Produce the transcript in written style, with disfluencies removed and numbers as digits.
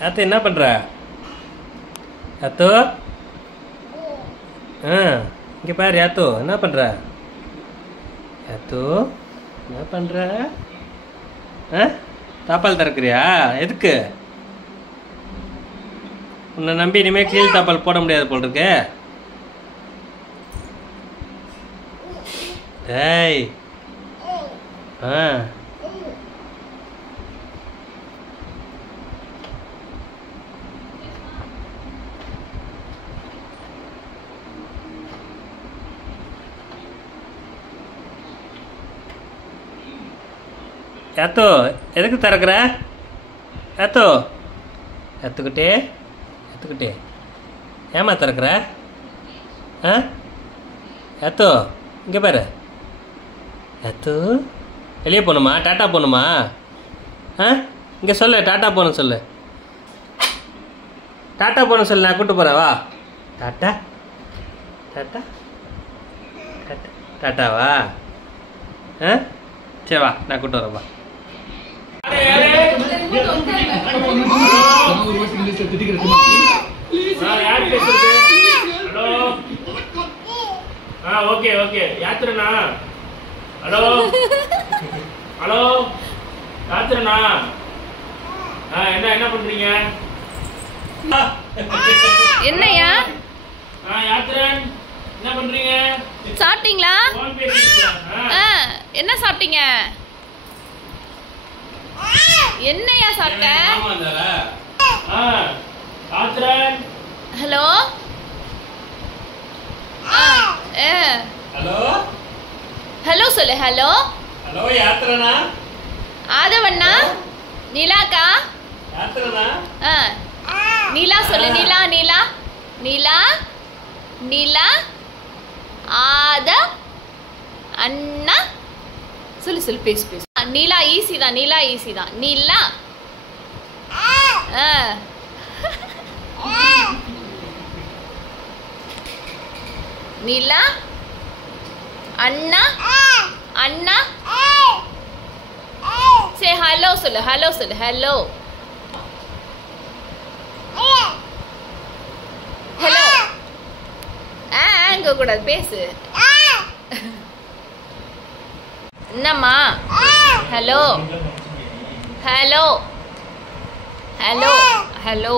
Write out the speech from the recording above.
யாத்து என்ன பண்ற? யாத்து இங்க பாரு. யாத்து என்ன பண்ற? யாத்து என்ன பண்ற? தாப்பால் திறக்கிறியா? எதுக்கு? உன்னை நம்பி இனிமே கீழ் தாப்பால் போட முடியாது போல் இருக்கு. டேய் யாத்தோ எதுக்கு திறக்கிற? யாத்தோ எத்துக்கிட்டே ஏமா திறக்கிற? யாத்தோ இங்கே பாரு. யாத்தோ வெளியே போகணுமா? டாட்டா போகணுமா? இங்கே சொல்லு, டாட்டா போகணும் சொல்லு. டாட்டா போகணும் சொல்லு, நான் கூப்பிட்டு போகிறேன். வா. டாட்டா டாட்டா டாட்டா டாட்டாவா? சரி வா, நான் கூப்பிட்டு வரேன். வா. ஓகே ஓகே யாத்திரனா. ஹலோ ஹலோ யாத்திரனா. என்ன பண்றீங்க? என்னையா? யாத்திரன் என்ன பண்றீங்க? சாப்பிட்டீங்களா? என்ன சாப்பிட்டீங்க? என்னையா சாப்பிட்ட? ஹலோ ஹலோ ஹலோ சொல்லு. ஹலோ ஹலோ யாத்திரனா. ஆதவண்ணா. நீலாக்கா. யாத்திரனா. நீலா சொல்லு. நீலா நீலா நீலா நீலா ஆத அண்ணா சொல்லு சொல்லு. பேசு பேசு. நீலா ஈஸி தான். நீலா ஈஸி தான். நீலா நீலா அண்ணா அண்ணா. சரி ஹலோ சொல்லு. ஹலோ சொல்லு. ஹலோ ஹலோ அங்க கூடாது. பேசு. என்னம்மா? Hello hello hello hello.